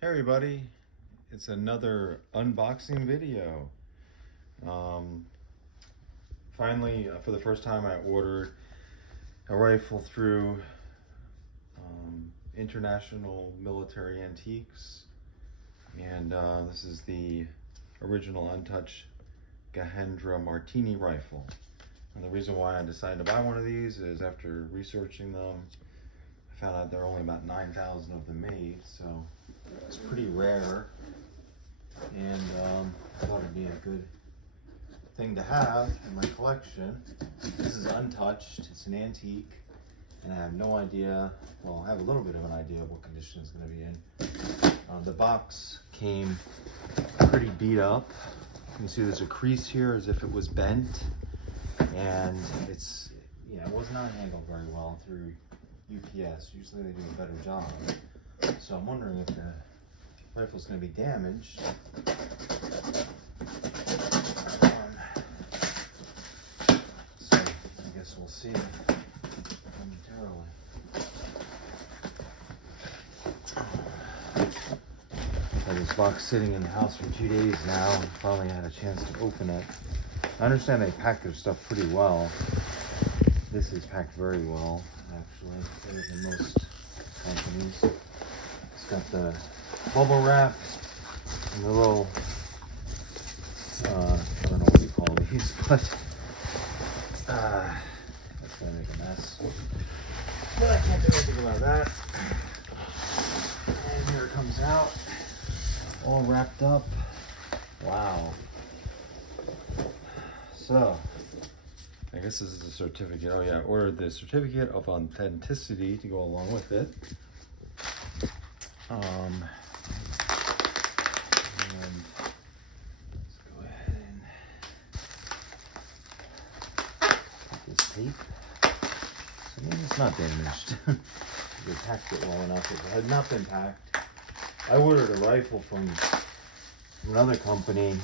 Hey everybody, it's another unboxing video. Um, Finally, for the first time, I ordered a rifle through International Military Antiques, and this is the original Untouched Gahendra Martini rifle. And the reason why I decided to buy one of these is after researching them, I found out there are only about 9,000 of them made, so it's pretty rare. And I thought it'd be a good thing to have in my collection. This is untouched, it's an antique, and I have no idea, well, I have a little bit of an idea of what condition it's going to be in. The box came pretty beat up. You can see there's a crease here as if it was bent, and it's, it was not handled very well through UPS. Usually they do a better job. So I'm wondering if the rifle's going to be damaged. So I guess we'll see momentarily. I've had this box sitting in the house for 2 days now and finally had a chance to open it. I understand they pack their stuff pretty well. This is packed very well, actually, better than most companies. It's got the bubble wrap and the little, I don't know what you call these, but that's gonna make a mess. But I can't do anything about that. And here it comes out, all wrapped up. Wow. So, I guess this is a certificate. Oh yeah, I ordered the certificate of authenticity to go along with it. And let's go ahead and put this tape. So maybe it's not damaged. They packed it well enough. If it had not been packed, I ordered a rifle from another company,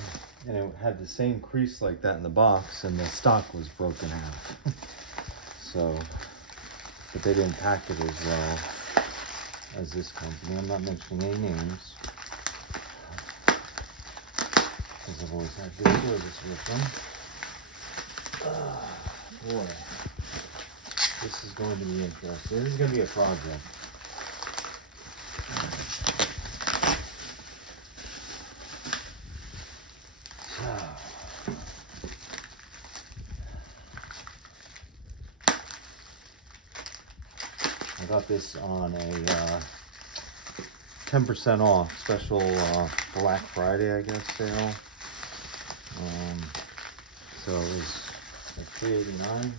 and it had the same crease like that in the box, and the stock was broken half. So, but they didn't pack it as well as this company. I'm not mentioning any names, because I've always had good service with them. Boy, this is going to be interesting. This is going to be a project. I got this on a 10% off special Black Friday, I guess, sale. So it was like $3.89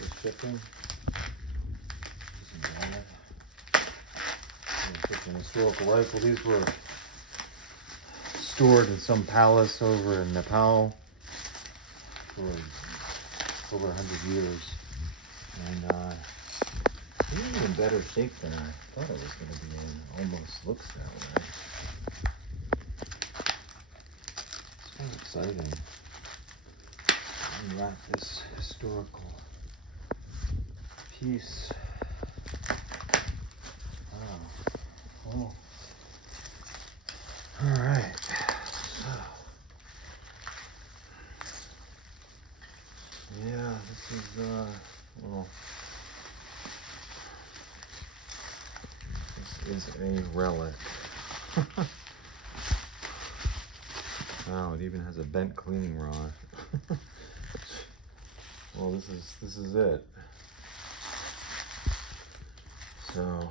with shipping. It's an historical rifle. These were stored in some palace over in Nepal for over 100 years. And it's in better shape than I thought it was going to be in. Almost looks that way. It's kind of exciting. Unwrap this historical piece. Wow. Oh. All right. So, yeah, this is well. Is a relic. Wow, it even has a bent cleaning rod. Well, this is it. So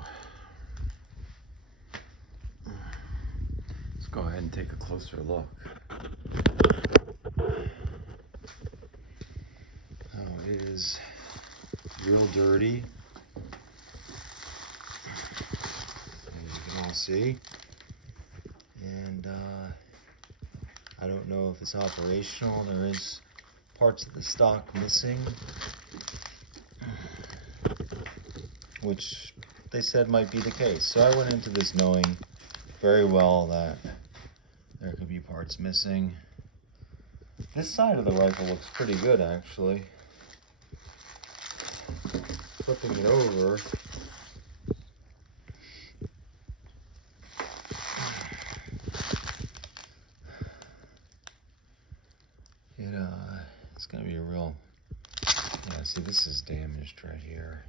let's go ahead and take a closer look. Oh, it is real dirty. See, and I don't know if it's operational. There is parts of the stock missing, which they said might be the case. So I went into this knowing very well that there could be parts missing. This side of the rifle looks pretty good, actually. Flipping it over, See, this is damaged right here.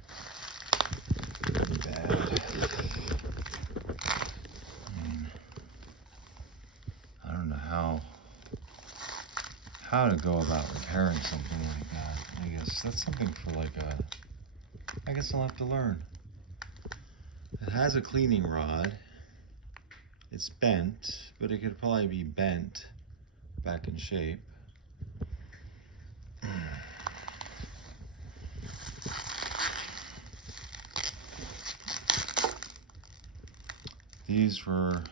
Pretty bad. I don't know how to go about repairing something like that. I guess that's something for like I guess I'll have to learn. It has a cleaning rod. It's bent, but it could probably be bent back in shape. These were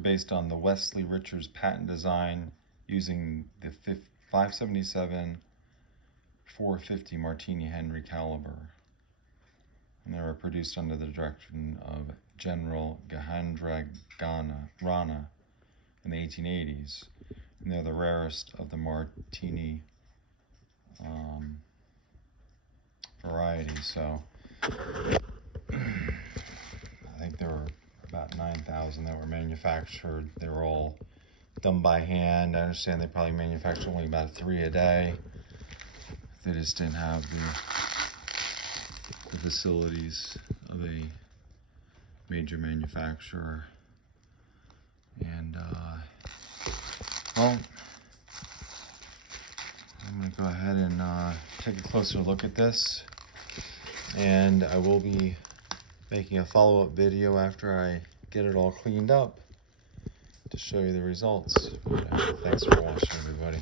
based on the Wesley Richards patent design using the 577 450 Martini Henry caliber. And they were produced under the direction of General Gahendra Rana in the 1880s. And they're the rarest of the Martini variety. So I think there were about 9,000 that were manufactured. They were all done by hand. I understand they probably manufactured only about 3 a day. They just didn't have the facilities of a major manufacturer. And well, I'm going to go ahead and take a closer look at this, and I will be making a follow-up video after I get it all cleaned up to show you the results. But, thanks for watching, everybody.